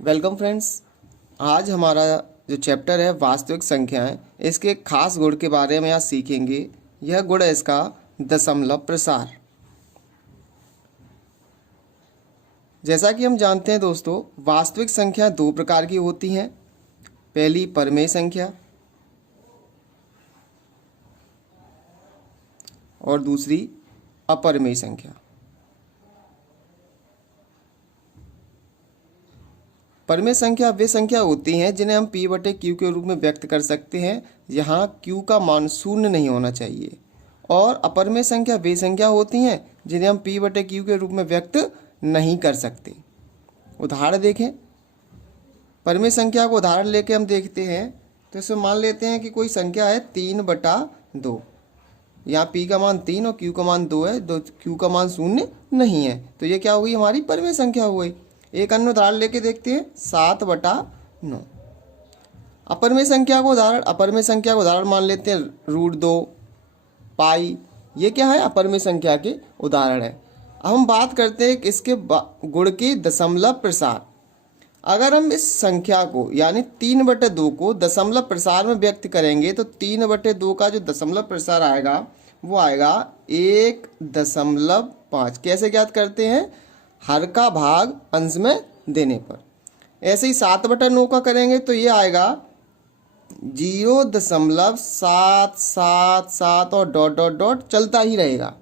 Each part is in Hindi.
Welcome friends. आज हमारा जो चैप्टर है वास्तविक संख्याएं, इसके एक खास गुण के बारे में आज सीखेंगे। यह गुण है इसका दशमलव प्रसार। जैसा कि हम जानते हैं दोस्तों, वास्तविक संख्या दो प्रकार की होती हैं। पहली परमेय संख्या और दूसरी अपरमेय संख्या। परमेय संख्या वे संख्या होती हैं जिन्हें हम p बटे q के रूप में व्यक्त कर सकते हैं। यहाँ q का मान शून्य नहीं होना चाहिए। और अपरमेय संख्या वे संख्या होती हैं जिन्हें हम p बटे q के रूप में व्यक्त नहीं कर सकते। उदाहरण देखें। परमेय संख्या को उदाहरण लेके हम देखते हैं। तो इसमें मान लेते हैं कि कोई संख्या है 3/2। यहाँ p का मान 3 और q का मान 2 है। q का मान शून्य नहीं है, तो ये क्या हो गई, हमारी परमेय संख्या हो गई। एक अन्य उदाहरण लेके देखते हैं 7/9। अपरमेय संख्या को उदाहरण मान लेते हैं √2, पाई। ये क्या है, अपरमेय संख्या के उदाहरण है। अब हम बात करते हैं इसके गुण की दशमलव प्रसार। अगर हम इस संख्या को यानी 3/2 को दशमलव प्रसार में व्यक्त करेंगे तो 3/2 का जो दशमलव प्रसार आएगा वो आएगा 1.5। कैसे ज्ञात करते हैं, हर का भाग अंश में देने पर। ऐसे ही 7/9 का करेंगे तो ये आएगा 0.777 और डॉट डॉट डॉट चलता ही रहेगा।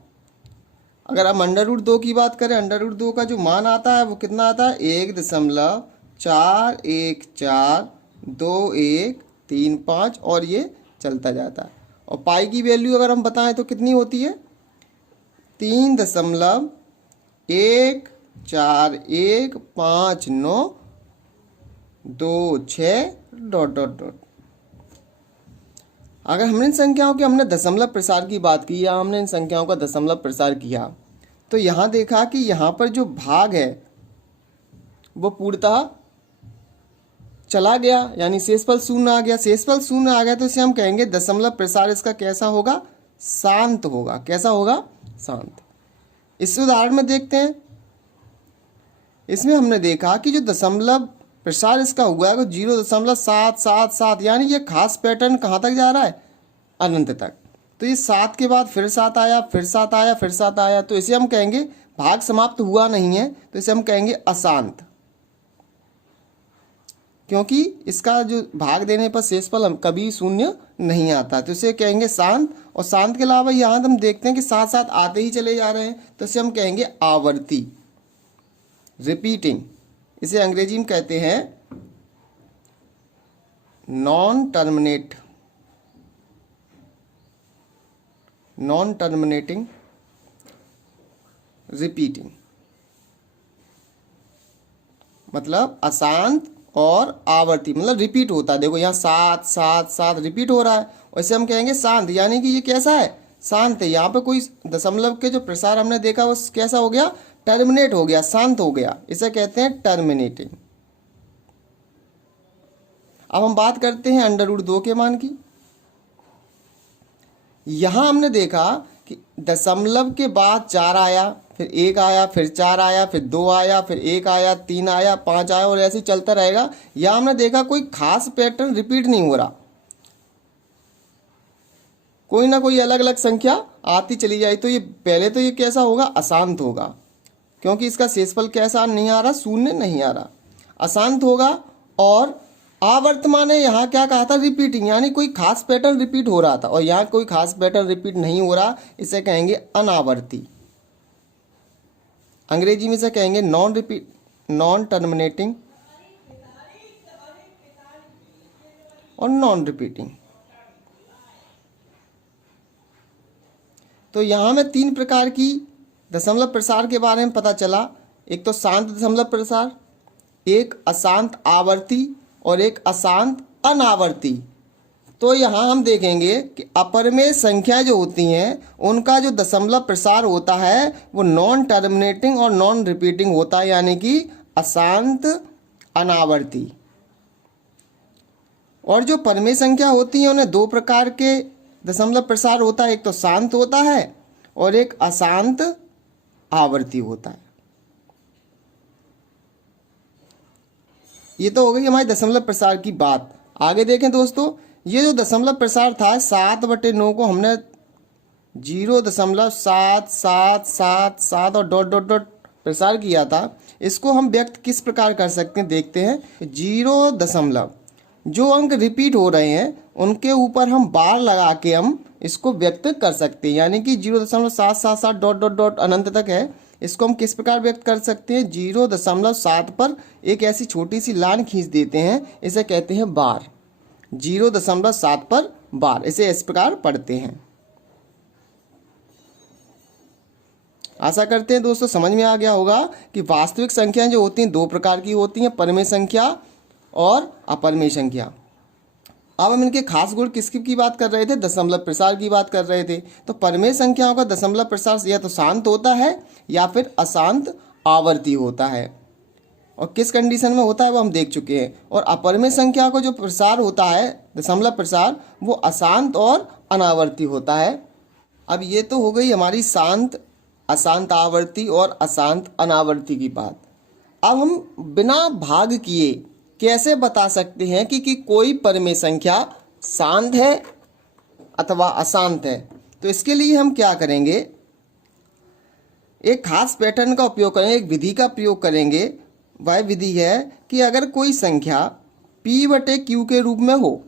अगर हम √2 की बात करें, √2 का जो मान आता है वो कितना आता है, 1.41422135 और ये चलता जाता है। और पाई की वैल्यू अगर हम बताएं तो कितनी होती है, 3.1415926 डॉट डॉट डॉट। अगर हमने इन संख्याओं के दशमलव प्रसार की बात की या हमने इन संख्याओं का दशमलव प्रसार किया तो यहाँ देखा कि यहाँ पर जो भाग है वो पूर्णतः चला गया, यानी शेषफल शून्य आ गया। शेषफल शून्य आ गया तो इसे हम कहेंगे दशमलव प्रसार इसका कैसा होगा, शांत होगा। कैसा होगा, शांत। इस उदाहरण में देखते हैं। इसमें हमने देखा कि जो दशमलव प्रसार इसका हुआ है वो 0.777, यानी ये खास पैटर्न कहाँ तक जा रहा है, अनंत तक। तो ये 7 के बाद फिर 7 आया, फिर 7 आया, फिर 7 आया, तो इसे हम कहेंगे भाग समाप्त हुआ नहीं है, तो इसे हम कहेंगे अशांत। क्योंकि इसका जो भाग देने पर शेषफल हम कभी शून्य नहीं आता, तो इसे कहेंगे शांत। और शांत के अलावा यहाँ हम देखते हैं कि साथ साथ आते ही चले जा रहे हैं, तो इसे हम कहेंगे आवर्ती, रिपीटिंग। इसे अंग्रेजी में कहते हैं नॉन टर्मिनेटिंग रिपीटिंग, मतलब अशांत और आवर्ती, मतलब रिपीट होता है। देखो यहाँ 7 7 7 रिपीट हो रहा है, और इसे हम कहेंगे शांत, यानी कि ये कैसा है, शांत है। यहाँ पे कोई दशमलव के जो प्रसार हमने देखा वो कैसा हो गया, टर्मिनेट हो गया, शांत हो गया। इसे कहते हैं टर्मिनेटिंग। अब हम बात करते हैं √2 के मान की। यहां हमने देखा कि दशमलव के बाद 4 आया, फिर 1 आया, फिर 4 आया, फिर 2 आया, फिर 1 आया, 3 आया, 5 आया, और ऐसे ही चलता रहेगा। यहां हमने देखा कोई खास पैटर्न रिपीट नहीं हो रहा, कोई ना कोई अलग अलग संख्या आती चली जाए। तो ये पहले तो ये कैसा होगा, अशांत होगा, क्योंकि इसका शेषफल कैसा नहीं आ रहा, शून्य नहीं आ रहा, अशांत होगा। और आवर्तमान है, यहाँ क्या कहा था, रिपीटिंग, यानी कोई खास पैटर्न रिपीट हो रहा था, और यहाँ कोई खास पैटर्न रिपीट नहीं हो रहा, इसे कहेंगे अनावर्ती। अंग्रेजी में इसे कहेंगे नॉन टर्मिनेटिंग और नॉन रिपीटिंग। तो यहाँ में 3 प्रकार की दशमलव प्रसार के बारे में पता चला। एक तो शांत दशमलव प्रसार, एक अशांत आवर्ती, और एक अशांत अनावर्ती। तो यहाँ हम देखेंगे कि अपरमेय संख्या जो होती हैं उनका जो दशमलव प्रसार होता है वो नॉन टर्मिनेटिंग और नॉन रिपीटिंग होता है, यानी कि अशांत अनावर्ती। और जो परमेय संख्या होती हैं उन्हें 2 प्रकार के दशमलव प्रसार होता है, एक तो शांत होता है और एक अशांत आवर्ती होता है। ये तो हो गई हमारी दशमलव प्रसार की बात। आगे देखें दोस्तों, ये जो दशमलव प्रसार था 7/9 को हमने 0.7777 और डॉट डॉट डॉट प्रसार किया था। इसको हम व्यक्त किस प्रकार कर सकते हैं देखते हैं। 0 दशमलव जो अंक रिपीट हो रहे हैं उनके ऊपर हम बार लगा के हम इसको व्यक्त कर सकते हैं, यानी कि 0.777 डॉट डॉट डॉट अनंत तक है। इसको हम किस प्रकार व्यक्त कर सकते हैं, 0.7 पर एक ऐसी छोटी सी लाइन खींच देते हैं, इसे कहते हैं बार। 0.7 पर बार, इसे इस प्रकार पढ़ते हैं। आशा करते हैं दोस्तों समझ में आ गया होगा कि वास्तविक संख्याएं जो होती हैं दो प्रकार की होती हैं, परिमेय संख्या और अपरिमेय संख्या। अब हम इनके खास गुण किसकी की बात कर रहे थे, दशमलव प्रसार की बात कर रहे थे। तो परिमेय संख्याओं का दशमलव प्रसार या तो शांत होता है या फिर अशांत आवर्ती होता है, और किस कंडीशन में होता है वो हम देख चुके हैं। और अपरिमेय संख्या का जो प्रसार होता है दशमलव प्रसार, वो अशांत और अनावर्ती होता है। अब ये तो हो गई हमारी शांत, अशांत आवर्ती और अशांत अनावर्ती की बात। अब हम बिना भाग किए कैसे बता सकते हैं कि कोई परिमेय संख्या शांत है अथवा अशांत है। तो इसके लिए हम क्या करेंगे, एक खास पैटर्न का उपयोग करेंगे, एक विधि का प्रयोग करेंगे। वह विधि है कि अगर कोई संख्या p/q के रूप में हो,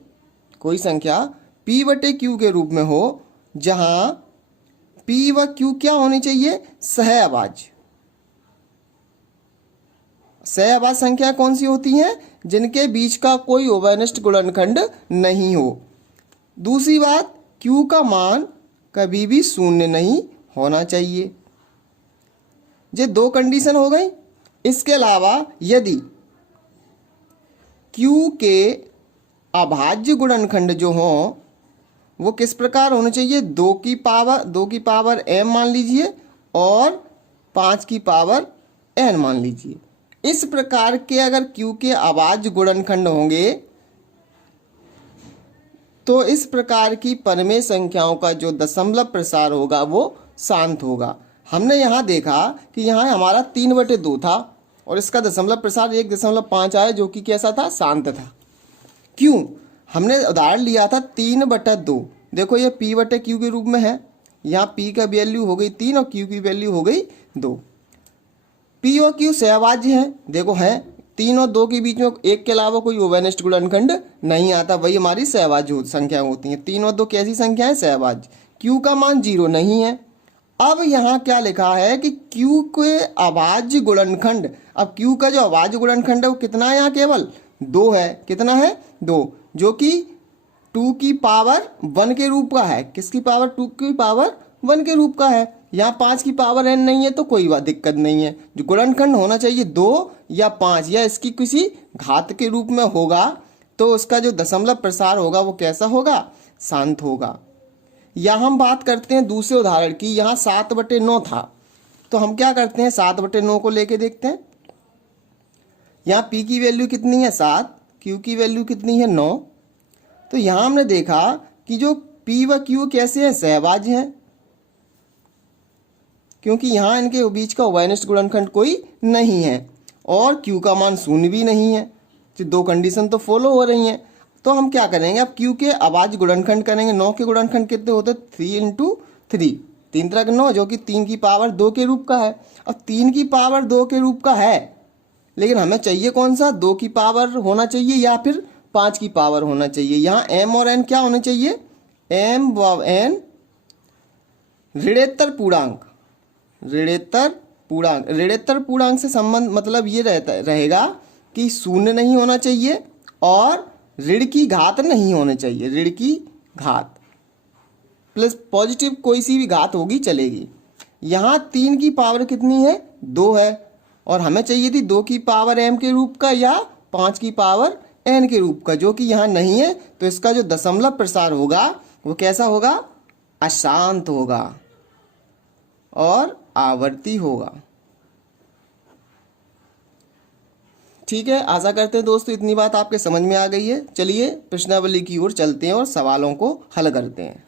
कोई संख्या p/q के रूप में हो, जहां p व q क्या होनी चाहिए, सह आवाज। सह आवाज संख्या कौन सी होती हैं, जिनके बीच का कोई उभयनिष्ठ गुणनखंड नहीं हो। दूसरी बात, q का मान कभी भी शून्य नहीं होना चाहिए। ये दो कंडीशन हो गई। इसके अलावा यदि q के अभाज्य गुणनखंड जो हो वो किस प्रकार होने चाहिए, 2 की पावर m मान लीजिए और 5 की पावर n मान लीजिए। इस प्रकार के अगर q के अभाज्य गुणनखंड होंगे तो इस प्रकार की परिमेय संख्याओं का जो दशमलव प्रसार होगा वो शांत होगा। हमने यहाँ देखा कि यहाँ हमारा 3/2 था और इसका दशमलव प्रसार 1.5 आया, जो कि कैसा था, शांत था। क्यों, हमने उदाहरण लिया था 3/2। देखो ये p/q के रूप में है, यहाँ p का वैल्यू हो गई 3 और q की वैल्यू हो गई 2। p और q सहभाज्य हैं, देखो है 3 और 2 के बीच में एक के अलावा कोई उभयनिष्ठ गुणनखंड नहीं आता, वही हमारी सहभाज्य संख्या होती हैं। 3 और 2 कैसी संख्या है, सहभाज्य। q का मान 0 नहीं है। अब यहाँ क्या लिखा है कि q के अभाज्य गुणनखंड, अब q का जो अभाज्य गुणनखंड है वो कितना है, यहाँ केवल 2 है। कितना है, 2, जो कि 2 की पावर 1 के रूप का है। किसकी पावर, 2 की पावर 1 के रूप का है। यहाँ 5 की पावर n नहीं है तो कोई बात दिक्कत नहीं है। जो गुणनखंड होना चाहिए 2 या 5 या इसकी किसी घात के रूप में होगा तो उसका जो दशमलव प्रसार होगा वो कैसा होगा, शांत होगा। या हम बात करते हैं दूसरे उदाहरण की, यहाँ 7/9 था तो हम क्या करते हैं, 7/9 को लेके देखते हैं। यहाँ p की वैल्यू कितनी है, 7, q की वैल्यू कितनी है, 9। तो यहाँ हमने देखा कि जो p व q कैसे हैं, सहभाज्य हैं, क्योंकि यहाँ इनके बीच का उभयनिष्ठ गुणनखंड कोई नहीं है और q का मान शून्य भी नहीं है। तो दो कंडीशन तो फॉलो हो रही हैं। तो हम क्या करेंगे, अब q के अभाज्य गुणनखंड करेंगे। 9 के गुणनखंड कितने होते, 3 × 3, 3 × 9, जो कि 3 की पावर 2 के रूप का है। अब 3 की पावर 2 के रूप का है, लेकिन हमें चाहिए कौन सा, 2 की पावर होना चाहिए या फिर 5 की पावर होना चाहिए। यहाँ m और n क्या होने चाहिए, m व n ऋणोत्तर पूर्णांक। ऋणोत्तर पूर्णांक से संबंध मतलब ये रहेगा कि शून्य नहीं होना चाहिए और ऋण की घात नहीं होनी चाहिए। ऋण की घात प्लस पॉजिटिव कोई सी भी घात होगी चलेगी। यहाँ 3 की पावर कितनी है, 2 है, और हमें चाहिए थी 2 की पावर m के रूप का या 5 की पावर n के रूप का, जो कि यहाँ नहीं है। तो इसका जो दशमलव प्रसार होगा वो कैसा होगा, अशांत होगा और आवर्ती होगा। ठीक है, आशा करते हैं दोस्तों इतनी बात आपके समझ में आ गई है। चलिए प्रश्नावली की ओर चलते हैं और सवालों को हल करते हैं।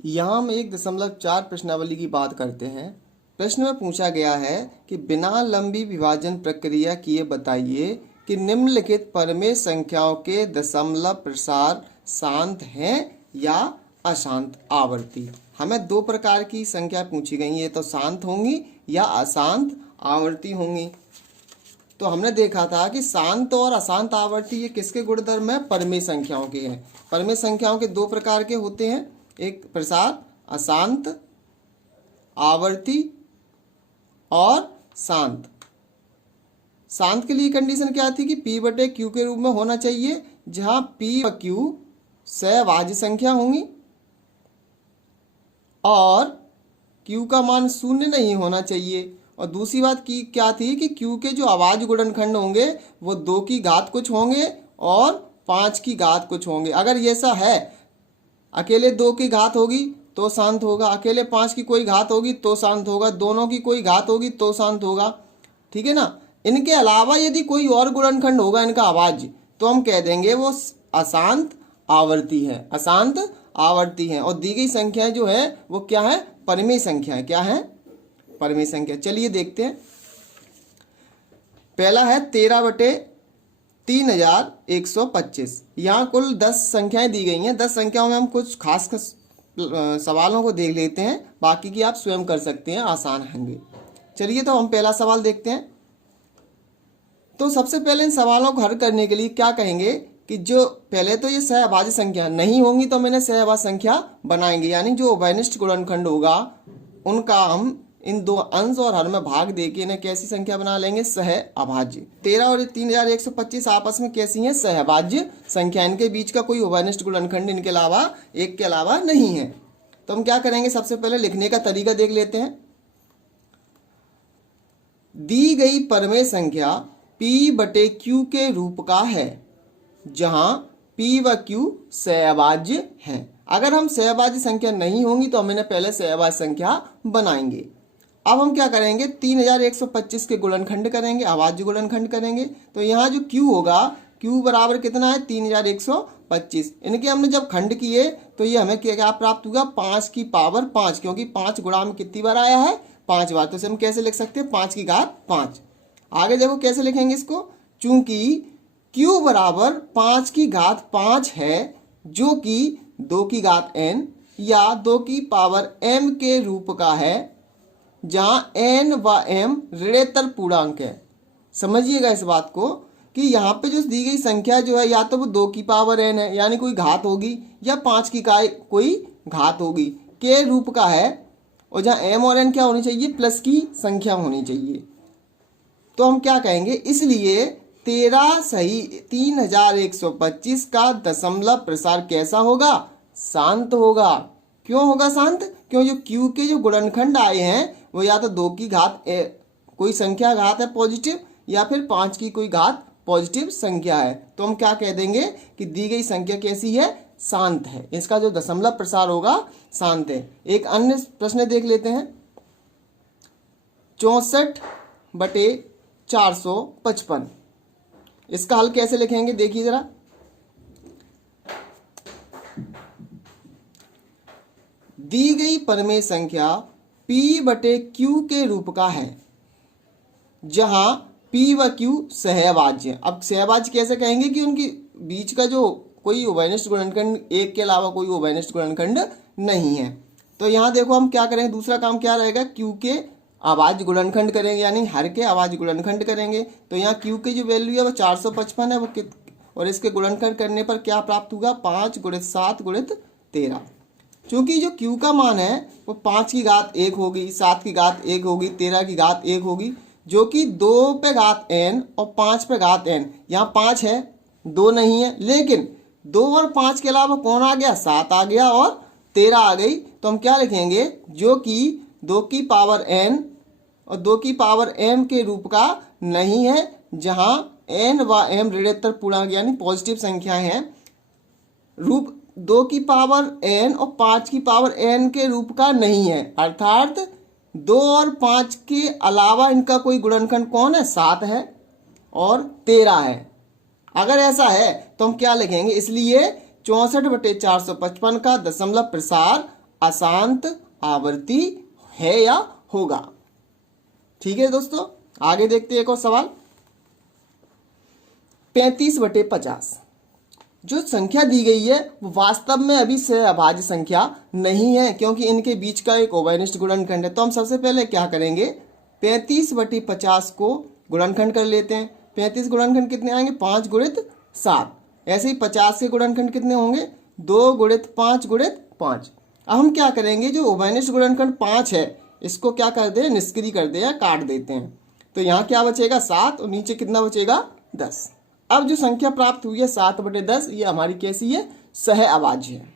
यहाँ हम 1.4 प्रश्नावली की बात करते हैं। प्रश्न में पूछा गया है कि बिना लंबी विभाजन प्रक्रिया किए बताइए कि निम्नलिखित परमेय संख्याओं के दशमलव प्रसार शांत हैं या अशांत आवर्ती। हमें दो प्रकार की संख्या पूछी गई, ये तो शांत होंगी या अशांत आवर्ती होंगी। तो हमने देखा था कि शांत और अशांत आवर्ती ये किसके गुणधर्म है? परमेय संख्याओं के हैं। परमेय संख्याओं के दो प्रकार के होते हैं, एक प्रसार अशांत आवर्ती और शांत। शांत के लिए कंडीशन क्या थी कि P बटे Q के रूप में होना चाहिए, जहां P व Q सहभाज्य संख्या होंगी और Q का मान शून्य नहीं होना चाहिए। और दूसरी बात की क्या थी कि Q के जो अभाज्य गुणनखंड होंगे वो 2 की घात कुछ होंगे और 5 की घात कुछ होंगे। अगर ये ऐसा है, अकेले 2 की घात होगी तो शांत होगा, अकेले 5 की कोई घात होगी तो शांत होगा, दोनों की कोई घात होगी तो शांत होगा, ठीक है ना। इनके अलावा यदि कोई और गुणनखंड होगा इनका अभाज्य, तो हम कह देंगे वो अशांत आवर्ती है, अशांत आवर्ती है। और दी गई संख्याएं जो है वो क्या है? परमेय संख्या है। क्या है? परमेय संख्या। चलिए देखते हैं। पहला है 13 बटे 3125। यहाँ कुल 10 संख्याएं दी गई हैं। 10 संख्याओं में हम कुछ खास सवालों को देख लेते हैं, बाकी की आप स्वयं कर सकते हैं, आसान होंगे। चलिए तो हम पहला सवाल देखते हैं। तो सबसे पहले इन सवालों को हल करने के लिए क्या कहेंगे कि जो पहले तो ये सहभाज्य संख्या नहीं होंगी तो मैंने सहभाज्य संख्या बनाएंगे, यानी जो उभयनिष्ठ गुणनखंड होगा उनका हम इन दो अंश और हर में भाग देके इन्हें कैसी संख्या बना लेंगे? सह अभाज्य। 13 और 3125 आपस में कैसी हैं? सहभाज्य संख्या। इनके बीच का कोई उभयनिष्ठ गुणनखंड इनके अलावा, एक के अलावा नहीं है। तो हम क्या करेंगे? सबसे पहले लिखने का तरीका देख लेते हैं। दी गई परमेय संख्या P बटे Q के रूप का है, जहां P व Q सहभाज्य हैं। अगर हम सहभाज्य संख्या नहीं होंगी तो हम इन्हें पहले सहभाज्य संख्या बनाएंगे। अब हम क्या करेंगे? 3125 के गुणनखंड करेंगे, अभाज्य गुणनखंड करेंगे। तो यहाँ जो Q होगा, Q बराबर कितना है? 3125। इनके हमने जब खंड किए तो ये हमें क्या प्राप्त होगा? 5 की पावर 5, क्योंकि 5 गुणा में कितनी बार आया है? 5 बार। तो इसे हम कैसे लिख सकते हैं? 5 की घात 5। आगे देखो कैसे लिखेंगे इसको। चूंकि Q बराबर 5 की घात 5 है, जो कि 2 की घात n या 2 की पावर m के रूप का है, जहां n व m ऋणेतर पूर्णांक है। समझिएगा इस बात को कि यहाँ पे जो दी गई संख्या जो है, या तो वो 2 की पावर n है यानी कोई घात होगी, या 5 की कोई घात होगी के रूप का है, और जहाँ m और n क्या होनी चाहिए? प्लस की संख्या होनी चाहिए। तो हम क्या कहेंगे? इसलिए 3125 का दशमलव प्रसार कैसा होगा? शांत होगा। क्यों होगा शांत? क्यों जो Q के जो गुणनखंड आए हैं वो या तो 2 की घात कोई संख्या घात है पॉजिटिव, या फिर 5 की कोई घात पॉजिटिव संख्या है। तो हम क्या कह देंगे कि दी गई संख्या कैसी है? शांत है। इसका जो दशमलव प्रसार होगा शांत है। एक अन्य प्रश्न देख लेते हैं। 64 बटे 455, इसका हल कैसे लिखेंगे? देखिए जरा। दी गई परमेय संख्या P बटे Q के रूप का है, जहां P व Q सहभाज्य। अब सहभाज्य कैसे कहेंगे? कि उनकी बीच का जो कोई उभयनिष्ठ गुणनखंड, एक के अलावा कोई उभयनिष्ठ गुणनखंड नहीं है। तो यहाँ देखो हम क्या करेंगे? दूसरा काम क्या रहेगा? Q के अभाज्य गुणनखंड करेंगे, यानी हर के अभाज्य गुणनखंड करेंगे। तो यहाँ Q की जो वैल्यू है वो 455 है, वो और इसके गुणनखंड करने पर क्या प्राप्त होगा? 5 गुणित 7 गुणित 13। चूंकि जो Q का मान है वो 5 की घात 1 होगी, 7 की घात 1 होगी, 13 की घात 1 होगी, जो कि 2 पे घात n और 5 पे घात n। यहाँ 5 है, 2 नहीं है, लेकिन 2 और 5 के अलावा कौन आ गया? 7 आ गया और 13 आ गई। तो हम क्या लिखेंगे? जो कि 2 की पावर n और 2 की पावर m के रूप का नहीं है, जहां n व m ऋणोत्तर पूर्णांक यानी पॉजिटिव संख्याएं हैं। रूप 2 की पावर n और 5 की पावर n के रूप का नहीं है, अर्थात 2 और 5 के अलावा इनका कोई गुणनखंड कौन है? 7 है और 13 है। अगर ऐसा है तो हम क्या लिखेंगे? इसलिए 64 बटे 455 का दशमलव प्रसार अशांत आवर्ती है या होगा। ठीक है दोस्तों, आगे देखते हैं एक और सवाल। 35/50 जो संख्या दी गई है वो वास्तव में अभी सहअभाज्य संख्या नहीं है, क्योंकि इनके बीच का एक उभयनिष्ठ गुणनखंड है। तो हम सबसे पहले क्या करेंगे, 35/50 को गुणनखंड कर लेते हैं। 35 गुणनखंड कितने आएंगे, 5 गुणित 7। ऐसे ही 50 के गुणनखंड कितने होंगे, 2 गुणित 5 गुणित 5। अब हम क्या करेंगे, जो उभयनिष्ठ गुणनखंड 5 है इसको क्या कर दे, निष्क्रिय कर दे या काट देते हैं। तो यहाँ क्या बचेगा, 7, और नीचे कितना बचेगा, 10। अब जो संख्या प्राप्त हुई है 7/10, ये हमारी कैसी है, सहअभाज्य है।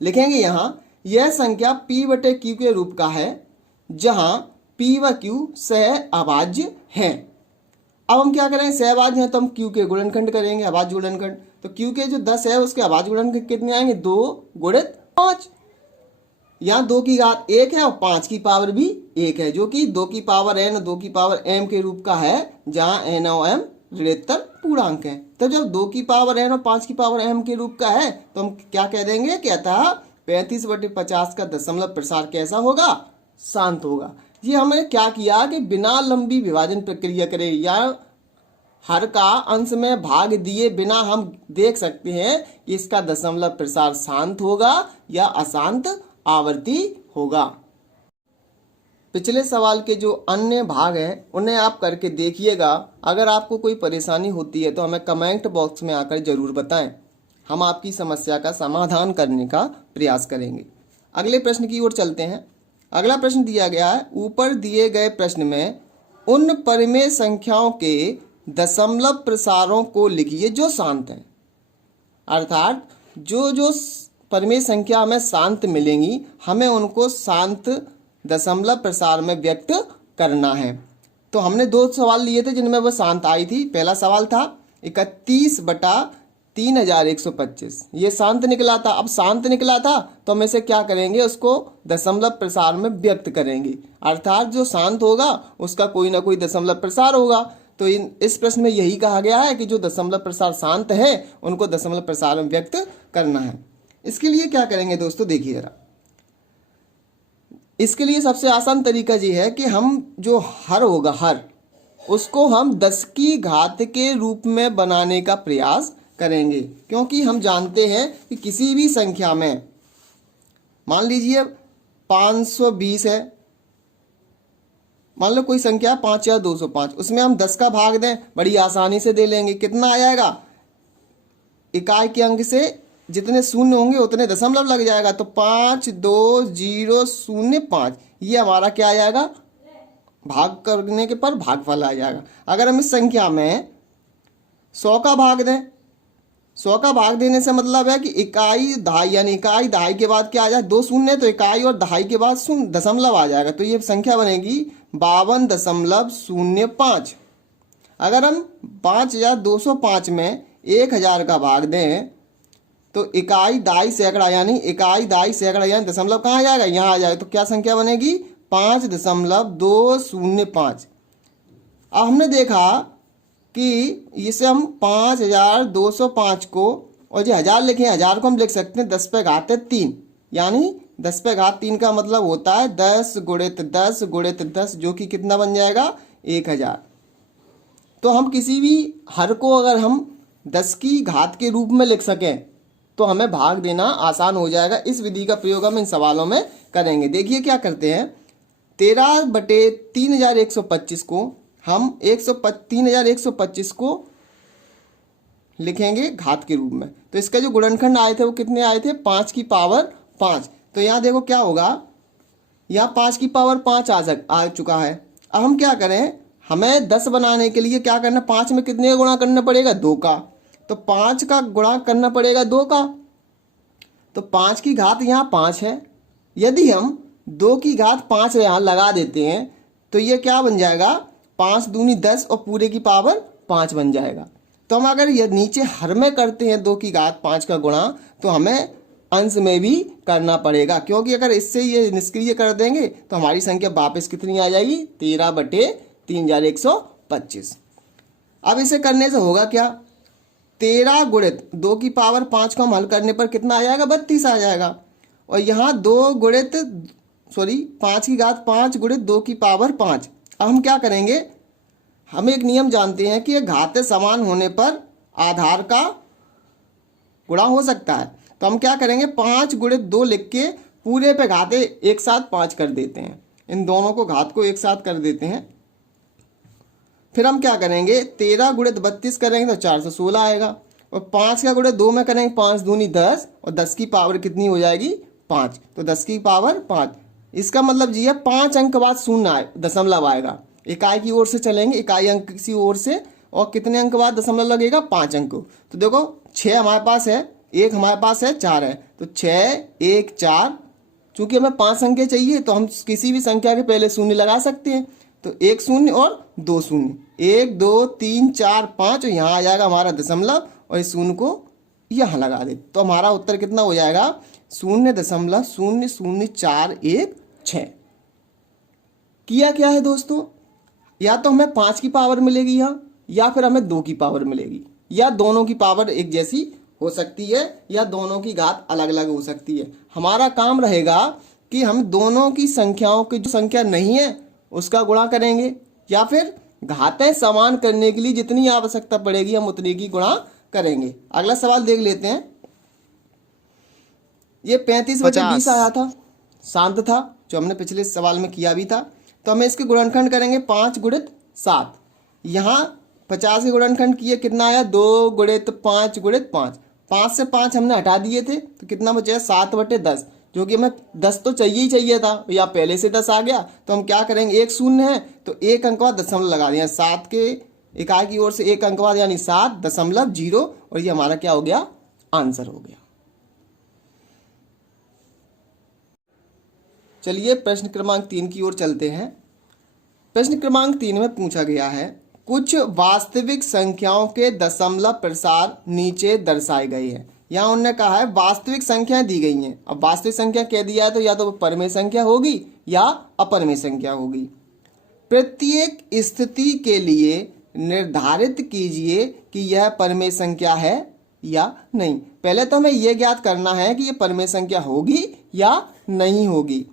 लिखेंगे यहाँ यह संख्या P/Q के रूप का है जहां P व Q सहअभाज्य है। अब हम क्या करेंगे, सहअभाज्य है तो हम Q के गुणनखंड करेंगे, अभाज्य गुणनखंड। तो Q के जो 10 है उसके अभाज्य गुणनखंड कितने आएंगे, 2 गुणित 5। यहाँ 2 की घात 1 है और 5 की पावर भी 1 है, जो कि 2 की पावर n और 2 की पावर m के रूप का है, जहां n और m ऋणात्मक पूर्णांक है। तो जब 2 की पावर n और 5 की पावर m के रूप का है तो हम क्या कह देंगे, कहता 35/50 का दशमलव प्रसार कैसा होगा, शांत होगा। ये हमने क्या किया कि बिना लंबी विभाजन प्रक्रिया करे या हर का अंश में भाग दिए बिना हम देख सकते हैं कि इसका दशमलव प्रसार शांत होगा या अशांत आवर्ती होगा। पिछले सवाल के जो अन्य भाग हैं उन्हें आप करके देखिएगा। अगर आपको कोई परेशानी होती है तो हमें कमेंट बॉक्स में आकर जरूर बताएं, हम आपकी समस्या का समाधान करने का प्रयास करेंगे। अगले प्रश्न की ओर चलते हैं। अगला प्रश्न दिया गया है, ऊपर दिए गए प्रश्न में उन परिमेय संख्याओं के दशमलव प्रसारों को लिखिए जो शांत हैं। अर्थात जो परिमेय संख्या हमें शांत मिलेंगी हमें उनको शांत दशमलव प्रसार में व्यक्त करना है। तो हमने 2 सवाल लिए थे जिनमें वह शांत आई थी। पहला सवाल था 31/3125, ये शांत निकला था। अब शांत निकला था तो हम इसे क्या करेंगे, उसको दशमलव प्रसार में व्यक्त करेंगे। अर्थात जो शांत होगा उसका कोई ना कोई दशमलव प्रसार होगा। तो इस प्रश्न में यही कहा गया है कि जो दशमलव प्रसार शांत है उनको दशमलव प्रसार में व्यक्त करना है। इसके लिए क्या करेंगे दोस्तों, देखिए जरा। इसके लिए सबसे आसान तरीका ये है कि हम जो हर होगा, हर उसको हम 10 की घात के रूप में बनाने का प्रयास करेंगे, क्योंकि हम जानते हैं कि किसी भी संख्या में, मान लीजिए 520 है, मान लो कोई संख्या 5205, उसमें हम 10 का भाग दें, बड़ी आसानी से दे लेंगे। कितना आ जाएगा, इकाई के अंक से जितने शून्य होंगे उतने दशमलव लग जाएगा। तो 52005 ये हमारा क्या आ जाएगा, भाग करने के पर भागफल आ जाएगा। अगर हम इस संख्या में 100 का भाग दें, 100 का भाग देने से मतलब है कि इकाई दहाई, यानी इकाई दहाई के बाद क्या आ जाए, 2 शून्य, तो इकाई और दहाई के बाद दशमलव आ जाएगा। तो ये संख्या बनेगी 52.05। अगर हम 5205 में 1000 का भाग दें तो इकाई दाई सैकड़ा, यानी इकाई दाई सैकड़ा यानी दशमलव कहाँ आ जाएगा, यहाँ आ जाएगा। तो क्या संख्या बनेगी, 5.205। अब हमने देखा कि इसे हम 5205 को, और जो 1000 लिखे हैं, 1000 को हम लिख सकते हैं 10 पे घात 3, यानी 10 पे घात 3 का मतलब होता है 10 गुणित 10 गुणित 10, जो कि कितना बन जाएगा, 1000। तो हम किसी भी हर को अगर हम 10 की घात के रूप में लिख सकें तो हमें भाग देना आसान हो जाएगा। इस विधि का प्रयोग हम इन सवालों में करेंगे। देखिए क्या करते हैं, 13/3125 को हम 3125 को लिखेंगे घात के रूप में। तो इसका जो गुणनखंड आए थे वो कितने आए थे, 5 की पावर 5। तो यहाँ देखो क्या होगा, यहाँ 5 की पावर 5 आ चुका है। अब हम क्या करें, हमें 10 बनाने के लिए क्या करना, 5 में कितने का गुणा करना पड़ेगा, 2 का। तो 5 का गुणा करना पड़ेगा 2 का। तो 5 की घात यहाँ 5 है। यदि हम 2 की घात 5 यहाँ लगा देते हैं तो ये क्या बन जाएगा, 5 दूनी 10 और पूरे की पावर 5 बन जाएगा। तो हम अगर ये नीचे हर में करते हैं 2 की घात 5 का गुणा, तो हमें अंश में भी करना पड़ेगा, क्योंकि अगर इससे ये निष्क्रिय कर देंगे तो हमारी संख्या वापस कितनी आ जाएगी, 13/3125। अब इसे करने से होगा क्या, 13 गुणित 2 की पावर 5 को हम हल करने पर कितना आ जाएगा, 32 आ जाएगा। और यहाँ 5 की घात 5 गुणित 2 की पावर 5, अब हम क्या करेंगे, हम एक नियम जानते हैं कि ये घाते समान होने पर आधार का गुणा हो सकता है। तो हम क्या करेंगे, 5 गुणित 2 लिख के पूरे पे घाते एक साथ 5 कर देते हैं, इन दोनों को घात को एक साथ कर देते हैं। फिर हम क्या करेंगे, 13 गुणित 32 करेंगे तो 416 आएगा, और 5 का गुणित 2 में करेंगे 5 दूनी 10, और 10 की पावर कितनी हो जाएगी 5, तो 10 की पावर 5। इसका मतलब जी है 5 अंक बाद शून्य दशमलव आएगा। इकाई की ओर से चलेंगे, इकाई अंक किसी ओर से, और कितने अंक बाद दशमलव लगेगा 5 अंक। तो देखो 6 हमारे पास है, 1 हमारे पास है, 4 है, तो 6 1 4। चूंकि हमें 5 संख्या चाहिए तो हम किसी भी संख्या के पहले शून्य लगा सकते हैं। तो 1 शून्य और 2 शून्य, 1 2 3 4 5, और यहाँ आ जाएगा हमारा दशमलव, और इस शून्य को यहाँ लगा दे तो हमारा उत्तर कितना हो जाएगा 0.00416। किया क्या है दोस्तों, या तो हमें 5 की पावर मिलेगी यहाँ, या फिर हमें 2 की पावर मिलेगी, या दोनों की पावर एक जैसी हो सकती है, या दोनों की घात अलग अलग हो सकती है। हमारा काम रहेगा कि हम दोनों की संख्याओं की जो संख्या नहीं है उसका गुणा करेंगे, या फिर घातें समान करने के लिए जितनी आवश्यकता पड़ेगी हम उतनी की गुणा करेंगे। अगला सवाल देख लेते हैं। ये 35/20 आया था, शांत था, जो हमने पिछले सवाल में किया भी था। तो हमें इसके गुणनखंड करेंगे 5 गुणित 7। यहाँ 50 के गुणनखंड किए, कितना आया 2 गुणित 5 गुणित 5। 5 से 5 हमने हटा दिए थे तो कितना बचा 7/10, जो कि हमें 10 तो चाहिए ही चाहिए था, या पहले से 10 आ गया। तो हम क्या करेंगे, एक शून्य है तो एक अंक बाद दशमलव लगा दिया, 7 के इकाई की ओर से एक अंक बाद यानी 7.0, और ये हमारा क्या हो गया, आंसर हो गया। चलिए प्रश्न क्रमांक 3 की ओर चलते हैं। प्रश्न क्रमांक 3 में पूछा गया है, कुछ वास्तविक संख्याओं के दशमलव प्रसार नीचे दर्शाए गए हैं। यहाँ उन्होंने कहा है वास्तविक संख्याएं दी गई हैं। अब वास्तविक संख्या कह दिया है तो या तो परमेय संख्या होगी या अपरमेय संख्या होगी। प्रत्येक स्थिति के लिए निर्धारित कीजिए कि यह परमेय संख्या है या नहीं। पहले तो हमें यह ज्ञात करना है कि यह परमेय संख्या होगी या नहीं होगी।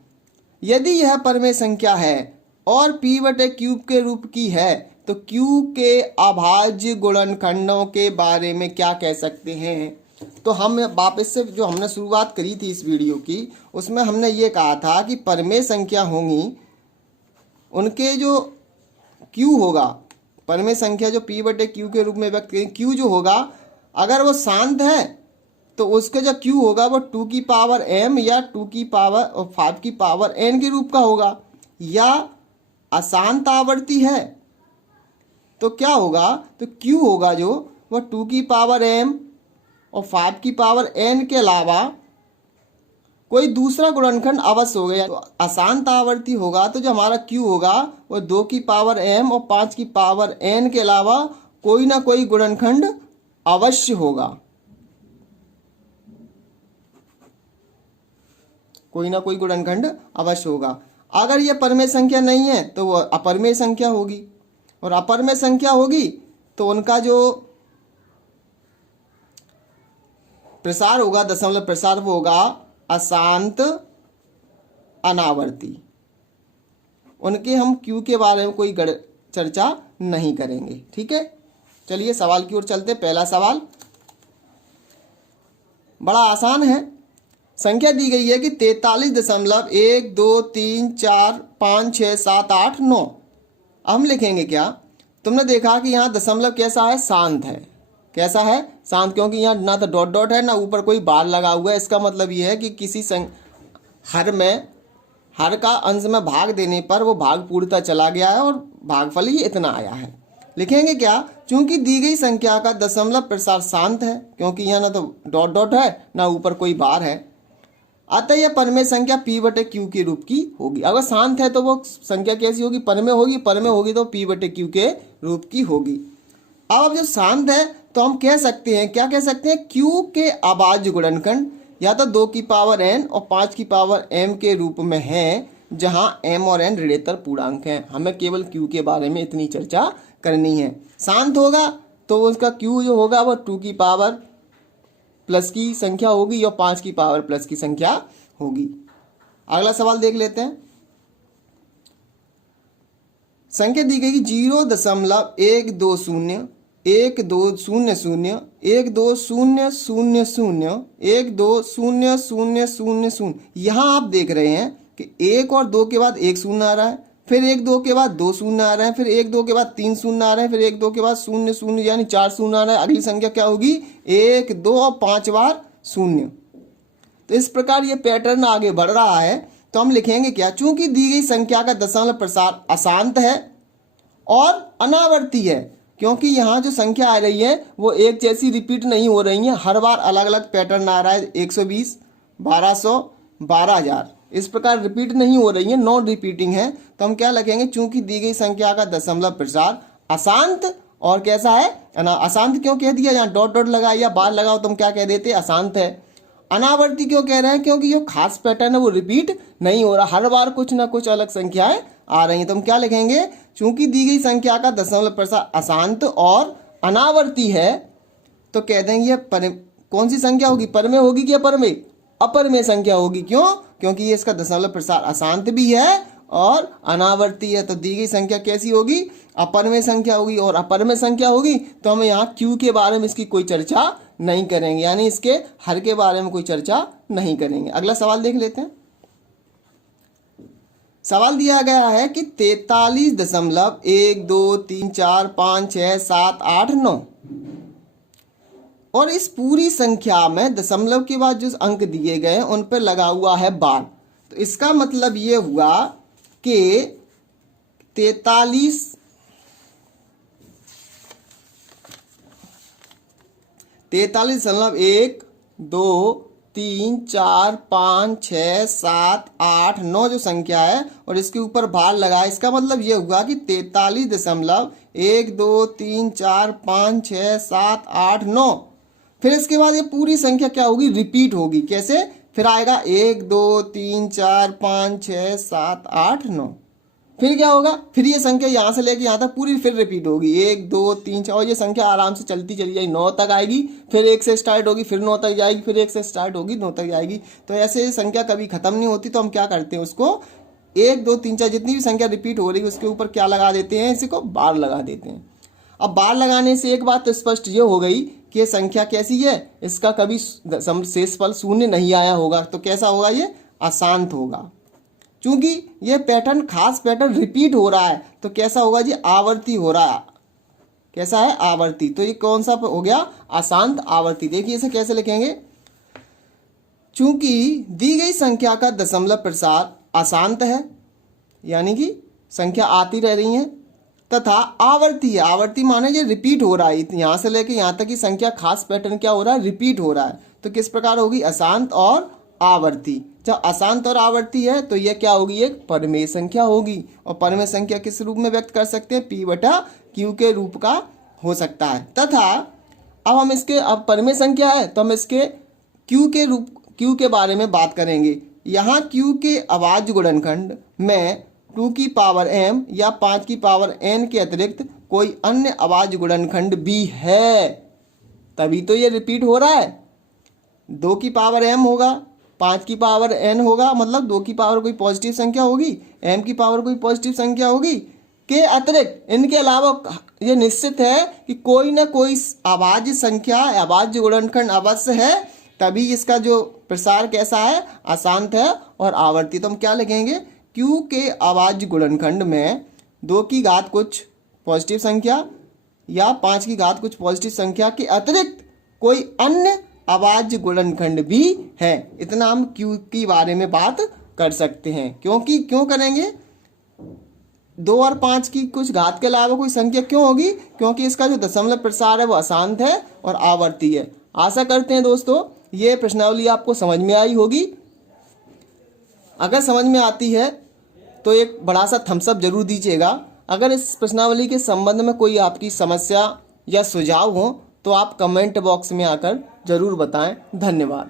यदि यह परमेय संख्या है और p/q के रूप की है तो q के अभाज्य गुणनखंडों के बारे में क्या कह सकते हैं। तो हम वापस से जो हमने शुरुआत करी थी इस वीडियो की, उसमें हमने ये कहा था कि परमेय संख्या होंगी उनके जो q होगा, परमेय संख्या जो p/q के रूप में व्यक्त करें, q जो होगा अगर वो शांत है तो उसका जो q होगा वो 2 की पावर m या 2 की पावर और 5 की पावर n के रूप का होगा। या अशांत आवर्ती है तो क्या होगा, तो q होगा जो वो 2 की पावर m और 5 की पावर n के अलावा कोई दूसरा गुणनखंड अवश्य हो गया। तो अशांत आवर्ती होगा तो जो हमारा q होगा वो 2 की पावर m और 5 की पावर n के अलावा कोई ना कोई गुणनखंड अवश्य होगा, कोई ना कोई गुणनखंड अवश्य होगा। अगर यह परमेय संख्या नहीं है तो वह अपरमेय संख्या होगी, और अपरमेय संख्या होगी तो उनका जो प्रसार होगा, दशमलव प्रसार, वो होगा अशांत अनावर्ती। उनके हम क्यू के बारे में कोई चर्चा नहीं करेंगे। ठीक है, चलिए सवाल की ओर चलते। पहला सवाल बड़ा आसान है। संख्या दी गई है कि 43.123456789। हम लिखेंगे क्या, तुमने देखा कि यहाँ दशमलव कैसा है, शांत है। कैसा है, शांत, क्योंकि यहाँ ना तो डॉट डॉट है ना ऊपर कोई बार लगा हुआ है। इसका मतलब ये है कि किसी हर का अंश में भाग देने पर वो भाग पूर्णतः चला गया है और भागफल ही इतना आया है। लिखेंगे क्या, चूंकि दी गई संख्या का दशमलव प्रसार शांत है, क्योंकि यहाँ ना तो डॉट डॉट है ना ऊपर कोई बार है, अतः यह परमेय संख्या p/q के रूप की होगी। अगर शांत है तो वो संख्या कैसी होगी, परमेय होगी, परमेय होगी तो p/q के रूप की होगी। अब जो शांत है तो हम कह सकते हैं, क्या कह सकते हैं, q के अभाज्य गुणनखंड या तो 2 की पावर n और 5 की पावर m के रूप में है, जहां m और n ऋणेतर पूर्णांक हैं। हमें केवल q के बारे में इतनी चर्चा करनी है। शांत होगा तो उसका q जो होगा वो 2 की पावर प्लस की संख्या होगी और 5 की पावर प्लस की संख्या होगी। अगला सवाल देख लेते हैं। संख्या दी गई 0.120 1200 120000 120000। यहाँ आप देख रहे हैं कि 1 और 2 के बाद 1 शून्य आ रहा है, फिर 1 2 के बाद 2 शून्य आ रहे हैं, फिर 1 2 के बाद 3 शून्य आ रहे हैं, फिर 1 2 के बाद 0 0 यानी 4 शून्य आ रहा है। अगली संख्या क्या होगी? 1 2 और 5 बार शून्य। तो इस प्रकार ये पैटर्न आगे बढ़ रहा है। तो हम लिखेंगे क्या? चूंकि दी गई संख्या का दशमलव प्रसार अशांत है और अनावर्ती है, क्योंकि यहाँ जो संख्या आ रही है वो एक जैसी रिपीट नहीं हो रही है, हर बार अलग अलग पैटर्न आ रहा है। 120, 1200, 12000 इस प्रकार रिपीट नहीं हो रही है, नॉन रिपीटिंग है। तो हम क्या लिखेंगे? चूंकि दी गई संख्या का दशमलव प्रसार अशांत और कैसा है? अशांत क्यों कह दिया? यहाँ डॉट डॉट लगाया या बार लगाओ तो हम क्या कह देते? अशांत है। अनावर्ती क्यों कह रहे हैं? क्योंकि जो खास पैटर्न है वो रिपीट नहीं हो रहा, हर बार कुछ ना कुछ अलग संख्याएं आ रही हैं। तो हम क्या लिखेंगे? चूंकि दी गई संख्या का दशमलव प्रसार अशांत और अनावर्ती है, तो कह देंगे कौन सी संख्या होगी? परमेय होगी कि अपरमेय? अपरमेय संख्या होगी। क्यों? क्योंकि ये इसका दशमलव प्रसार अशांत भी है और अनावर्ती है। तो दी गई संख्या कैसी होगी? अपरमेय संख्या होगी। और अपरमेय संख्या होगी तो हम यहाँ क्यू के बारे में इसकी कोई चर्चा नहीं करेंगे, यानी इसके हर के बारे में कोई चर्चा नहीं करेंगे। अगला सवाल देख लेते हैं। सवाल दिया गया है कि 43.123456789 और इस पूरी संख्या में दशमलव के बाद जो अंक दिए गए उन पर लगा हुआ है बार। तो इसका मतलब ये हुआ कि 43.123456789 जो संख्या है और इसके ऊपर भार लगा, इसका मतलब ये हुआ कि 43.123456789। फिर इसके बाद ये पूरी संख्या क्या होगी? रिपीट होगी। कैसे? फिर आएगा 1 2 3 4 5 6 7 8 9। फिर क्या होगा? फिर ये संख्या यहाँ से लेके यहाँ तक पूरी फिर रिपीट होगी। 1 2 3 4 और ये संख्या आराम से चलती चली जाएगी, 9 तक आएगी, फिर 1 से स्टार्ट होगी, फिर 9 तक जाएगी, फिर 1 से स्टार्ट होगी, 9 तक जाएगी। तो ऐसे संख्या कभी खत्म नहीं होती। तो हम क्या करते हैं? उसको 1 2 3 4 जितनी भी संख्या रिपीट हो रही है उसके ऊपर क्या लगा देते हैं? इसी को बार लगा देते हैं। अब बार लगाने से एक बात तो स्पष्ट ये हो गई कि संख्या कैसी है? इसका कभी शेषफल शून्य नहीं आया होगा। तो कैसा होगा? ये अशांत होगा। चूंकि ये पैटर्न खास पैटर्न रिपीट हो रहा है तो कैसा होगा जी? आवर्ती हो रहा है। कैसा है? आवर्ती। तो ये कौन सा हो गया? अशांत आवर्ती। देखिए इसे कैसे लिखेंगे? चूंकि दी गई संख्या का दशमलव प्रसार अशांत है, यानी कि संख्या आती रह रही है, तथा आवर्ती है। आवर्ती माने ये रिपीट हो रहा है, यहाँ से लेके यहाँ तक की संख्या खास पैटर्न क्या हो रहा है? रिपीट हो रहा है। तो किस प्रकार होगी? अशांत और आवर्ती। जब अशांत और आवर्ती है तो यह क्या होगी? एक परमेय संख्या होगी। और परमेय संख्या किस रूप में व्यक्त कर सकते हैं? P/Q के रूप का हो सकता है। तथा अब हम इसके, अब परमेय संख्या है तो हम इसके Q के बारे में बात करेंगे। यहाँ Q के अभाज्य गुणनखंड में 2 की पावर m या 5 की पावर n के अतिरिक्त कोई अन्य अभाज्य गुणनखंड भी है, तभी तो ये रिपीट हो रहा है। 2 की पावर m होगा, 5 की पावर n होगा, मतलब 2 की पावर कोई पॉजिटिव संख्या होगी, m की पावर कोई पॉजिटिव संख्या होगी, के अतिरिक्त इनके अलावा ये निश्चित है कि कोई ना कोई अभाज्य संख्या, अभाज्य गुणनखंड अवश्य है, तभी इसका जो प्रसार कैसा है? अशांत है और आवर्ती। तो हम क्या लिखेंगे? Q के अभाज्य गुणनखंड में 2 की घात कुछ पॉजिटिव संख्या या 5 की घात कुछ पॉजिटिव संख्या के अतिरिक्त कोई अन्य अभाज्य गुणनखंड भी है। इतना हम Q के बारे में बात कर सकते हैं। क्योंकि क्यों करेंगे? 2 और 5 की कुछ घात के अलावा कोई संख्या क्यों होगी? क्योंकि इसका जो दशमलव प्रसार है वो अशांत है और आवर्ती है। आशा करते हैं दोस्तों ये प्रश्नावली आपको समझ में आई होगी। अगर समझ में आती है तो एक बड़ा सा थम्स अप जरूर दीजिएगा। अगर इस प्रश्नावली के संबंध में कोई आपकी समस्या या सुझाव हो तो आप कमेंट बॉक्स में आकर जरूर बताएं। धन्यवाद।